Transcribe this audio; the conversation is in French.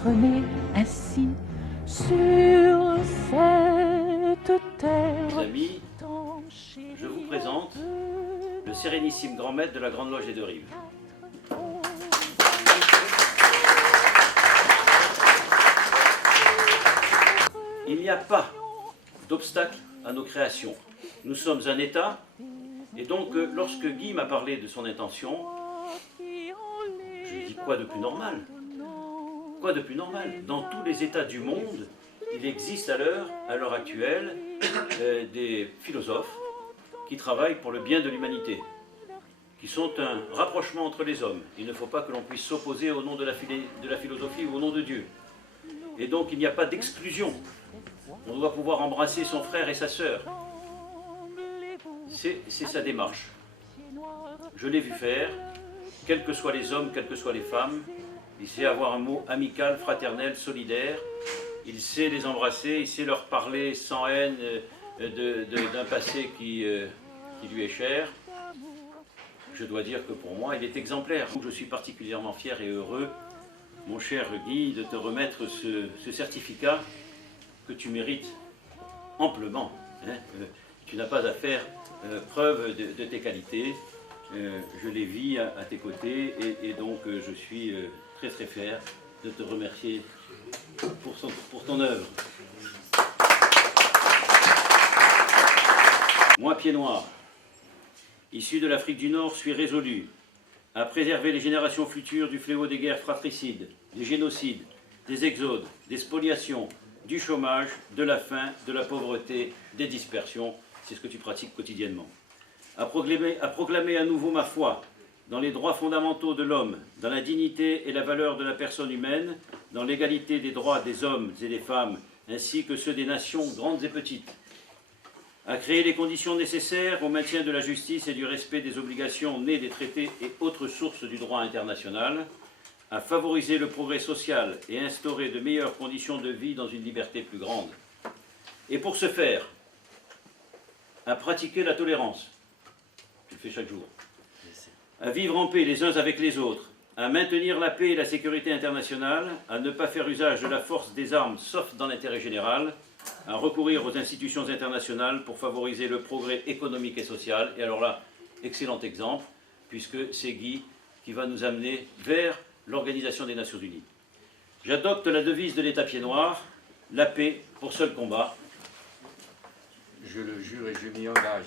être né ainsi sur cette terre. Mes amis, je vous présente le Sérénissime Grand Maître de la Grande Loge des Deux Rives. Il n'y a pas d'obstacle à nos créations. Nous sommes un État, et donc lorsque Guy m'a parlé de son intention, je lui ai dit quoi de plus normal? Quoi de plus normal? Dans tous les États du monde, il existe à l'heure actuelle, des philosophes qui travaillent pour le bien de l'humanité, qui sont un rapprochement entre les hommes. Il ne faut pas que l'on puisse s'opposer au nom de la philosophie ou au nom de Dieu. Et donc il n'y a pas d'exclusion. On doit pouvoir embrasser son frère et sa sœur. C'est sa démarche. Je l'ai vu faire, quels que soient les hommes, quelles que soient les femmes. Il sait avoir un mot amical, fraternel, solidaire. Il sait les embrasser, il sait leur parler sans haine d'un passé qui lui est cher. Je dois dire que pour moi, il est exemplaire. Je suis particulièrement fier et heureux, mon cher Guy, de te remettre ce certificat que tu mérites amplement. Hein. Tu n'as pas à faire preuve de tes qualités. Je les vis à tes côtés et donc je suis très très fier de te remercier pour ton œuvre. Moi, Pied Noir, issu de l'Afrique du Nord, suis résolu à préserver les générations futures du fléau des guerres fratricides, des génocides, des exodes, des spoliations, du chômage, de la faim, de la pauvreté, des dispersions. C'est ce que tu pratiques quotidiennement. À proclamer à nouveau ma foi dans les droits fondamentaux de l'homme, dans la dignité et la valeur de la personne humaine, dans l'égalité des droits des hommes et des femmes, ainsi que ceux des nations grandes et petites. À créer les conditions nécessaires au maintien de la justice et du respect des obligations nées des traités et autres sources du droit international, à favoriser le progrès social et instaurer de meilleures conditions de vie dans une liberté plus grande. Et pour ce faire, à pratiquer la tolérance, tu le fais chaque jour, à vivre en paix les uns avec les autres, à maintenir la paix et la sécurité internationale, à ne pas faire usage de la force des armes sauf dans l'intérêt général, à recourir aux institutions internationales pour favoriser le progrès économique et social. Et alors là, excellent exemple, puisque c'est Guy qui va nous amener vers l'Organisation des Nations Unies. J'adopte la devise de l'État Pied Noir, la paix pour seul combat. Je le jure et je m'y engage.